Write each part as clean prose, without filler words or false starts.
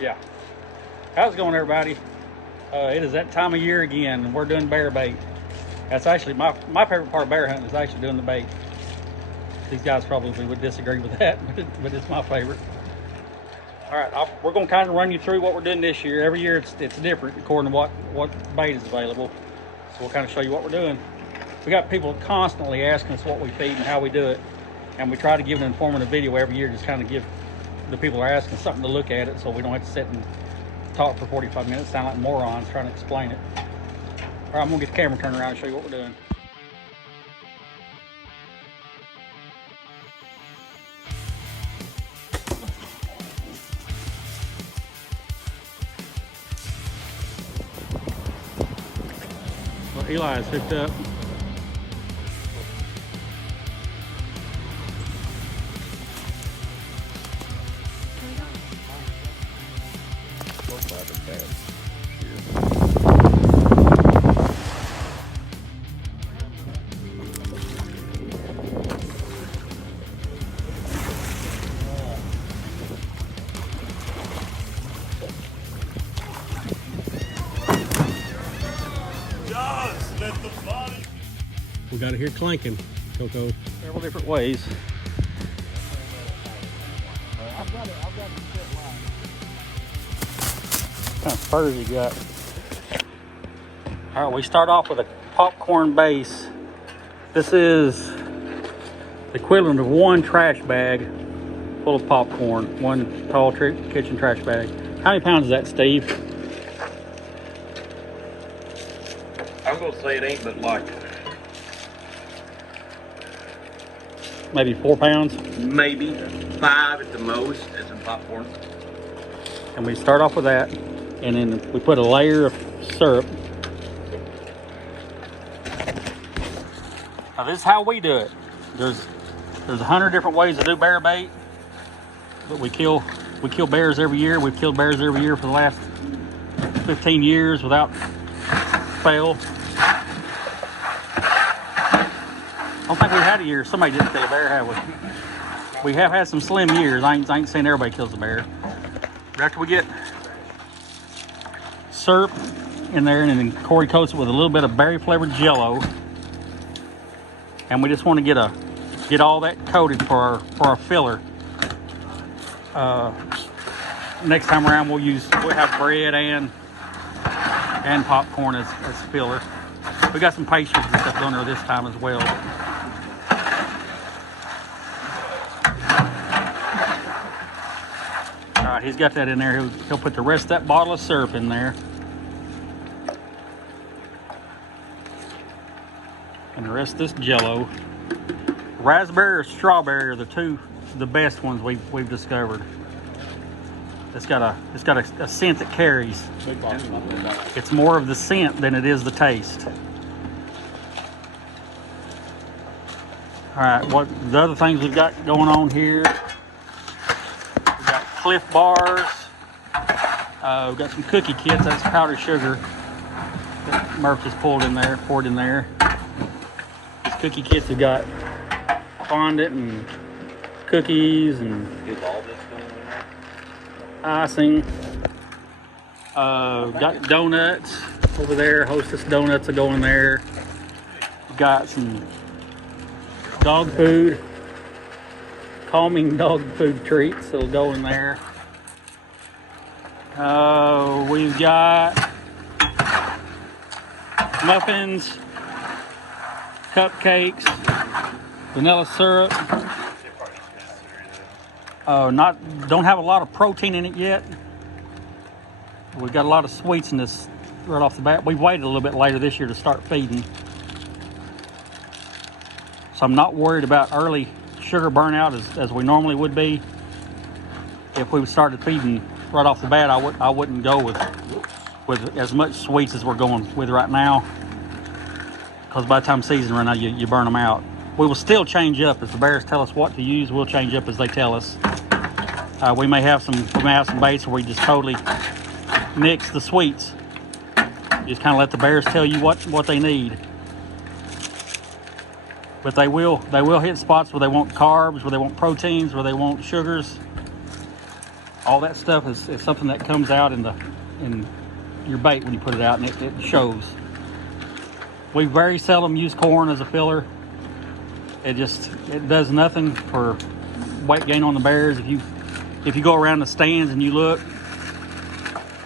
Yeah. How's it going, everybody? It is that time of year again, and we're doing bear bait. That's actually my favorite part of bear hunting is actually doing the bait. These guys probably would disagree with that, but it's my favorite. All right, we're going to kind of run you through what we're doing this year. Every year it's different according to what bait is available. So we'll kind of show you what we're doing. We got people constantly asking us what we feed and how we do it, and we try to give an informative video every year, just kind of give the people who are asking something to look at it, so we don't have to sit and talk for 45 minutes, sound like morons trying to explain it. All right, I'm gonna get the camera turned around and show you what we're doing. Well, Eli is hooked up. We got it here clanking, Coco. Several different ways. I've got it set line. What kind of spurs you got? All right, we start off with a popcorn base. This is the equivalent of one trash bag full of popcorn, one tall kitchen trash bag. How many pounds is that, Steve? I'm gonna say it ain't but like Maybe 4 pounds. maybe 5 at the most as in popcorn. And we start off with that, and then we put a layer of syrup. Now this is how we do it. There's 100 different ways to do bear bait, but we kill bears every year. We've killed bears every year for the last 15 years without fail. I don't think we had a year somebody didn't kill a bear, have we? We have had some slim years. I ain't saying everybody kills a bear. But after we get syrup in there, and then Corey coats it with a little bit of berry flavored Jello, and we just want to get all that coated for our filler. Next time around we'll have bread and popcorn as filler. We got some pastries and stuff on there this time as well. All right, he's got that in there. He'll put the rest of that bottle of syrup in there. And the rest of this Jello. Raspberry or strawberry are the best ones we've discovered. It's got a scent that carries. It's more of the scent than it is the taste. All right, what the other things we've got going on here? We've got Cliff Bars. We've got some cookie kits. That's powdered sugar that Murph just poured in there. These cookie kits have got fondant and cookies and icing. Got donuts over there. Hostess donuts will go in there. We've got some dog food, calming dog food treats that'll go in there. We've got muffins, cupcakes, vanilla syrup. Don't have a lot of protein in it yet. We've got a lot of sweets in this right off the bat. We've waited a little bit later this year to start feeding. So I'm not worried about early sugar burnout as we normally would be. If we started feeding right off the bat, I wouldn't go with as much sweets as we're going with right now. Because by the time season runs out, you burn them out. We will still change up as the bears tell us what to use. We'll change up as they tell us. We may have some baits where we just totally nix the sweets. Just kind of let the bears tell you what they need. But they will hit spots where they want carbs, where they want proteins, where they want sugars. All that stuff is something that comes out in your bait when you put it out, and it shows. We very seldom use corn as a filler. It does nothing for weight gain on the bears. If you go around the stands and you look,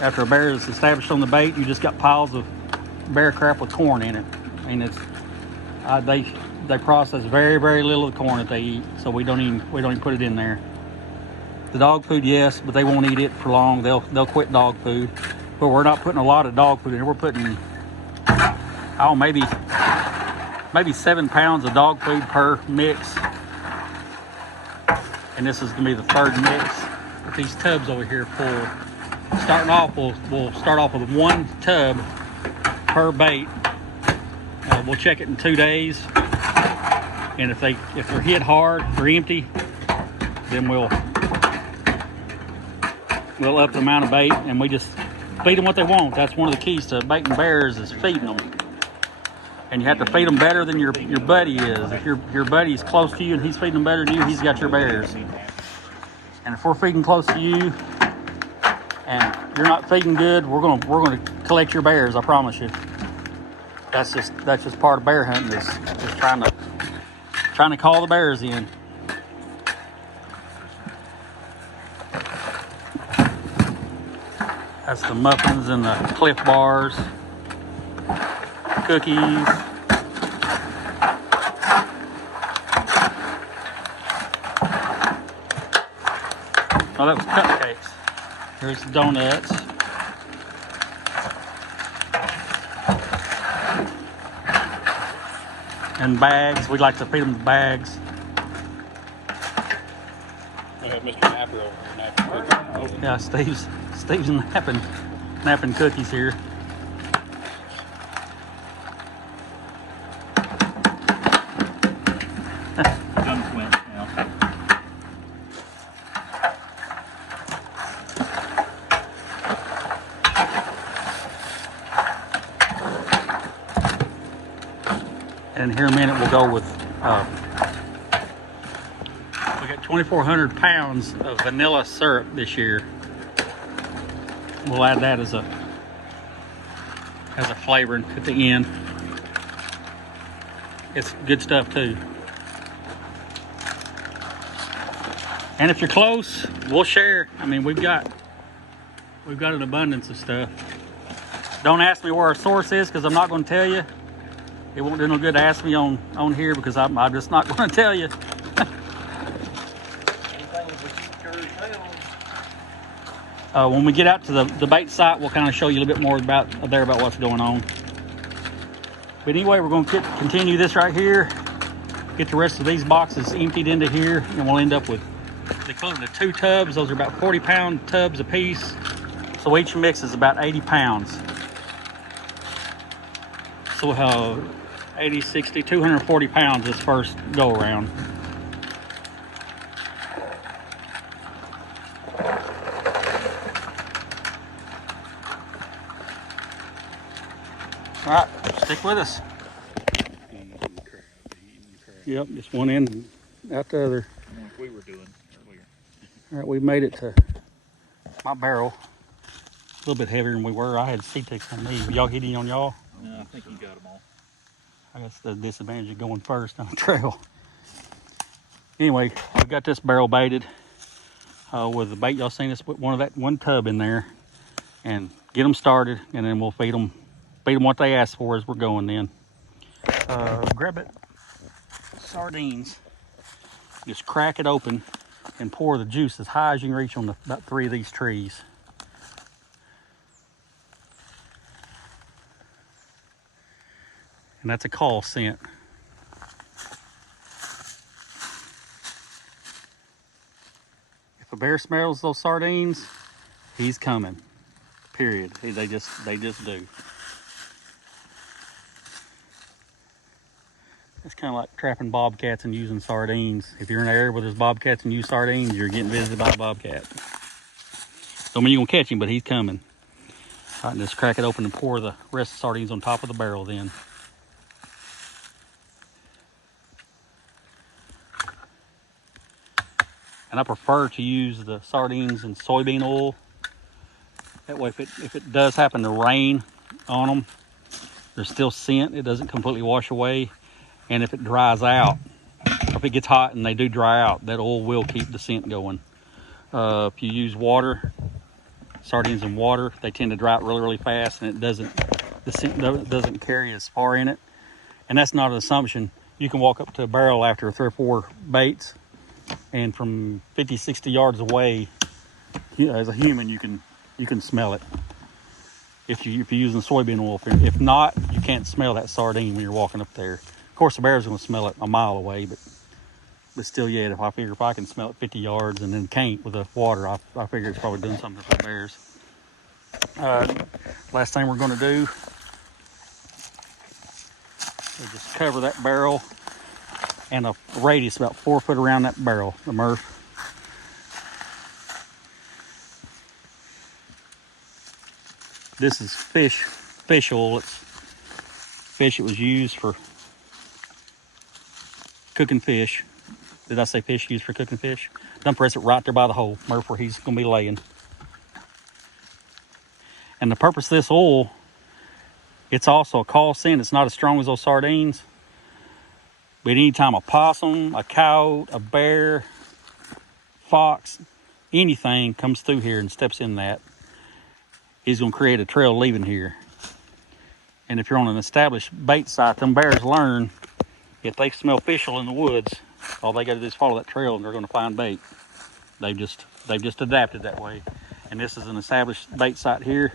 after a bear is established on the bait, you just got piles of bear crap with corn in it. And it's they process very, very little of the corn that they eat, so we don't even put it in there. The dog food, yes, but they won't eat it for long. They'll quit dog food, but we're not putting a lot of dog food in. We're putting maybe 7 pounds of dog food per mix, and this is gonna be the third mix with these tubs over here full. Starting off, we'll start off with 1 tub per bait. We'll check it in 2 days, and if they're hit hard, they're empty, then we'll up the amount of bait, and we just feed them what they want. That's one of the keys to baiting bears, is feeding them. And you have to feed them better than your buddy is. If your buddy's close to you and he's feeding them better than you, he's got your bears. And if we're feeding close to you and you're not feeding good, we're gonna collect your bears. I promise you. That's just part of bear hunting, is trying to call the bears in. That's the muffins and the Cliff Bars, cookies. Oh, that was cupcakes. Here's the donuts. And bags. We like to feed them the bags. We have Mr. Napper over here. Napper. Yeah, Steve's napping cookies here. And here in a minute we'll go with, we got 2,400 pounds of vanilla syrup this year. We'll add that as a flavoring at the end. It's good stuff too. And if you're close, we'll share. I mean, we've got an abundance of stuff. Don't ask me where our source is, because I'm not going to tell you. It won't do no good to ask me on here, because I'm just not going to tell you. When we get out to the bait site, we'll kind of show you a little bit more about what's going on. But anyway, we're going to continue this right here. Get the rest of these boxes emptied into here, and we'll end up with the 2 tubs. Those are about 40-pound tubs a piece. So each mix is about 80 pounds. So we'll have 80, 60, 240 pounds this first go around. All right, stick with us. Yep, just one end out the other. Like we were doing earlier. All right, we made it to my barrel. A little bit heavier than we were. I had C-Tex on me. Y'all hit any on y'all? No, I think you got them all. I guess the disadvantage of going first on the trail. Anyway, we've got this barrel baited with the bait. Y'all seen us put one tub in there and get them started, and then we'll feed them what they ask for as we're going then. Grab it. Sardines. Just crack it open and pour the juice as high as you can reach on about 3 of these trees. And that's a call scent. If a bear smells those sardines, he's coming. Period. They just do. It's kind of like trapping bobcats and using sardines. If you're in an area where there's bobcats and use sardines, you're getting visited by a bobcat. Don't mean you're gonna catch him, but he's coming. All right, just crack it open and pour the rest of the sardines on top of the barrel then. And I prefer to use the sardines and soybean oil. That way, if it does happen to rain on them, there's still scent. It doesn't completely wash away. And if it dries out, if it gets hot and they do dry out, that oil will keep the scent going. If you use water, sardines and water, they tend to dry out really, really fast, and the scent doesn't carry as far in it. And that's not an assumption. You can walk up to a barrel after 3 or 4 baits, and from 50, 60 yards away, as a human, you can smell it. If you're using soybean oil. If not, you can't smell that sardine when you're walking up there. Of course, the bear's going to smell it a mile away, but still, yeah, if I can smell it 50 yards and then can't with the water, I figure it's probably doing something for the bears. Last thing we're going to do is just cover that barrel and a radius about 4 foot around that barrel, the Murph. This is fish oil. It's fish. It was used for cooking fish. Did I say fish used for cooking fish? Don't press it right there by the hole, Murph, where he's going to be laying. And the purpose of this oil, it's also a call scent. It's not as strong as those sardines. But anytime a possum, a coyote, a bear, fox, anything comes through here and steps in that, he's going to create a trail leaving here. And if you're on an established bait site, them bears learn if they smell fish oil in the woods, all they got to do is follow that trail and they're going to find bait. They've just adapted that way. And this is an established bait site here.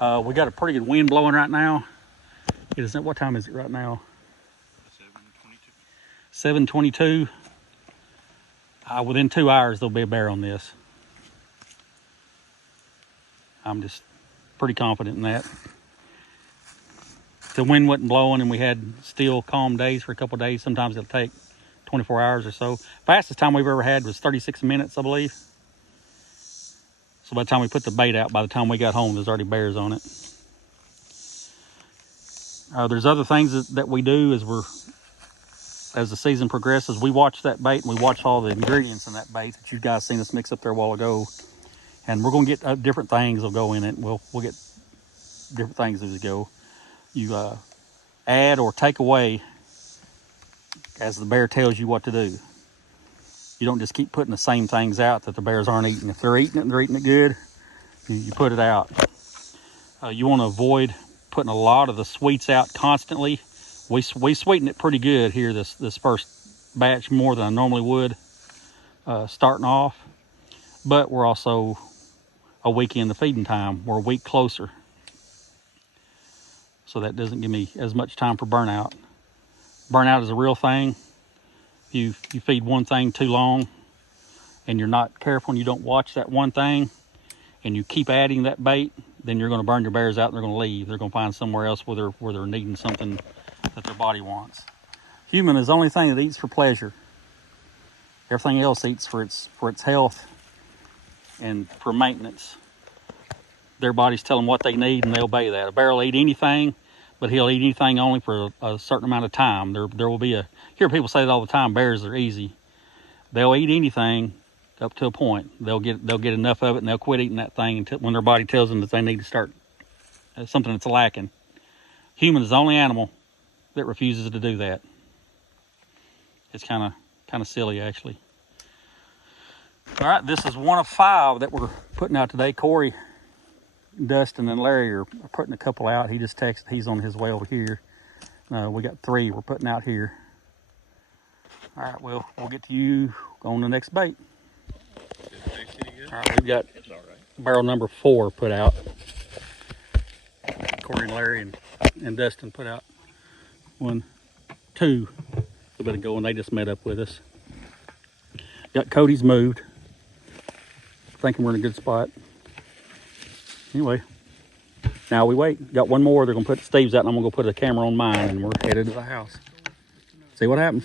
We got a pretty good wind blowing right now. What time is it right now? 7:22. Within 2 hours, there'll be a bear on this. I'm just pretty confident in that. If the wind wasn't blowing and we had still calm days for a couple of days, sometimes it'll take 24 hours or so. Fastest time we've ever had was 36 minutes, I believe. So by the time we put the bait out, by the time we got home, there's already bears on it. There's other things that we do as the season progresses. We watch that bait and we watch all the ingredients in that bait that you guys seen us mix up there a while ago. And we're going to get different things will go in it. We'll get different things as we go. You add or take away as the bear tells you what to do. You don't just keep putting the same things out that the bears aren't eating. If they're eating it and they're eating it good, you put it out. You want to avoid putting a lot of the sweets out constantly. We sweeten it pretty good here this first batch, more than I normally would starting off. But we're also a week into feeding time. We're a week closer. So that doesn't give me as much time for burnout. Burnout is a real thing. You feed one thing too long and you're not careful and you don't watch that one thing and you keep adding that bait, then you're going to burn your bears out and they're going to leave. They're going to find somewhere else where they're needing something that their body wants. Human is the only thing that eats for pleasure. Everything else eats for its health and for maintenance. Their bodies tell them what they need and they obey that. A bear will eat anything, but he'll eat anything only for a certain amount of time. There will be hear people say that all the time, bears are easy. They'll eat anything up to a point. They'll get enough of it and they'll quit eating that thing until when their body tells them that they need to start something that's lacking. Human is the only animal that refuses to do that. It's kind of silly, actually. All right, this is one of 5 that we're putting out today. Corey, Dustin, and Larry are putting a couple out. He just texted he's on his way over here. We got 3 we're putting out here. All right, well, we'll get to you on the next bait. All right, we've got barrel number 4 put out. Corey and Larry and Dustin put out 1, 2 a bit ago, and they just met up with us. Got Cody's moved. Thinking we're in a good spot. Anyway, now we wait. Got 1 more. They're going to put Steve's out, and I'm going to go put a camera on mine, and we're headed to the house. See what happens.